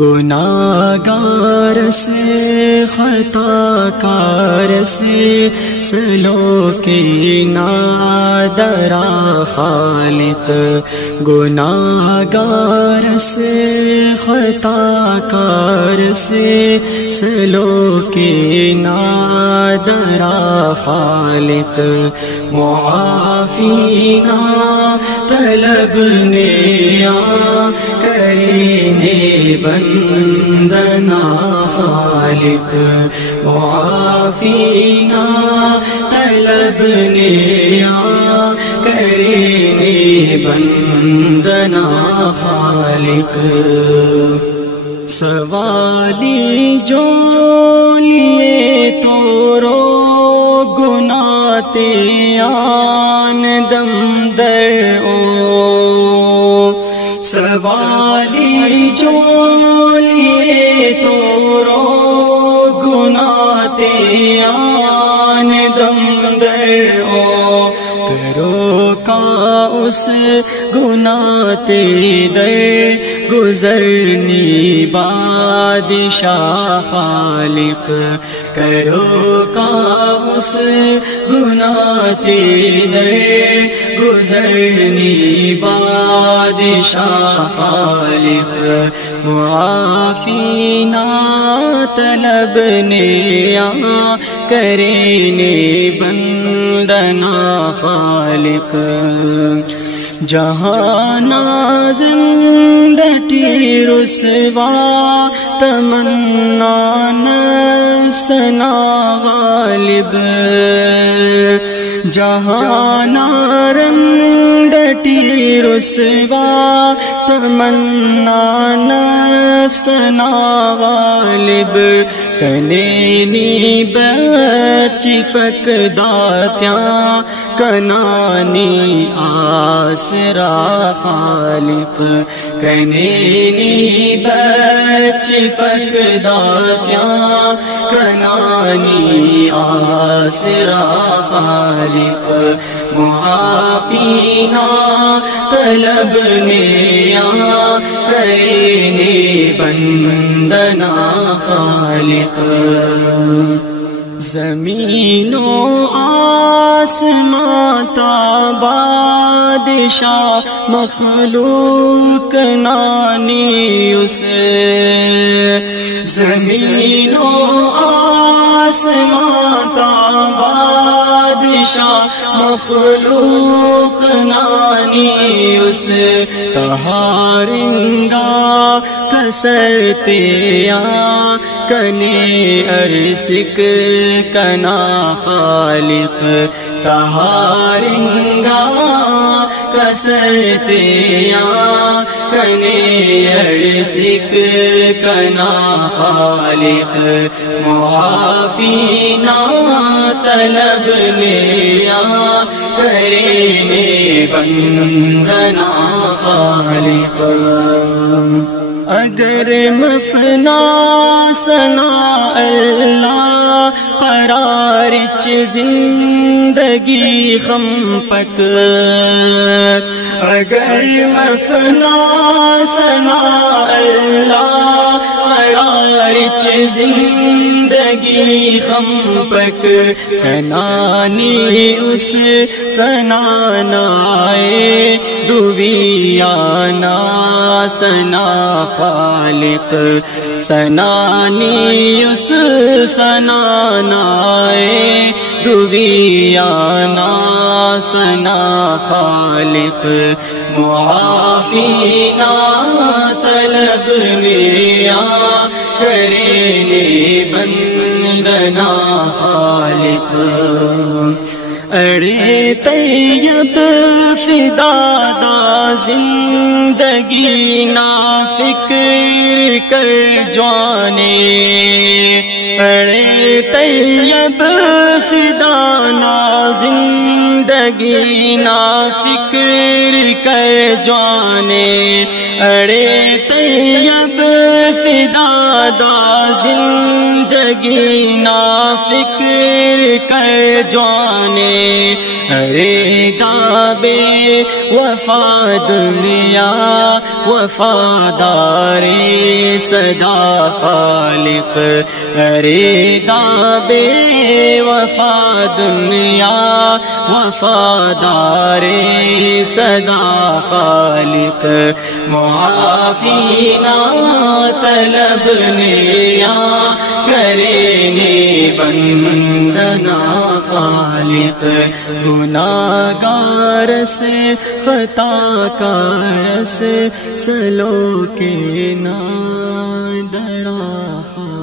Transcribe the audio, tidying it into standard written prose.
گناہگار سے خطا کار سے سلوک نادرا خالق، گناہگار سے خطا کار سے سلوک نادرا خالق، معافینا طلب نیا کرینے بندنا خالق، معافینا طلب نیا کرینے بندنا خالق، سوالی جو لیے تو رو گناتے آن دم در او، سوالی جو لیے تو رو گناتے آن دم در او، کرو کا اس گناتے در گزرنی بادشاہ خالق، کرو کا اس گناتے در گزرنی بادشاہ خالق، معافینا طلب نیا کرینے بندنا خالق، جہانا زندٹی رسوا تمنا نفسنا غالب، جہانا رندٹی رسوا تمنا نفسنا غالب، کنینی بچی فقداتیاں کنانی آسرا خالق، کنینی بچی فقداتیاں کنانی آسرا خالق، معافینا طلب نیا کرینے بندنا خالق، زمین و آسمان تا بادشاہ مخلوق نانی اسے، زمین و آسمان تا بادشاہ مخلوق نانی اسے، تہارنگا کسرتے کنے ارسک کنا خالق، تہارنگا کسرتے کنے ارسک کنا خالق، معافینا طلب نیا کرینے بندنا خالق، اگر مفنا سنا اللہ قرار چ زندگی خم پک، اگر مفنا سنا اللہ قرار چ زندگی خم پک، سنانی اس سنانائے دویانا سنا خالق، سنانی اس سنانائے دویانا سنا خالق، معافینا طلب نیا کرینے بندنا خالق، اڑے طیب فدادا زندگی نا فکر کر جوانے، اڑے طیب فدانا زندگی زندگی نا فکر کر جانے اڑے طیب فدا دا زندگی نا فکر کر جانے ارے دابے وفا دنیا وفادار صدا خالق ارے دابے وفا دنیا وفادار صدا خالق معافی نا طلب نیا کرنے بندنا خالق گناہگار سے خطا کار سے سلو کے نا درا خالق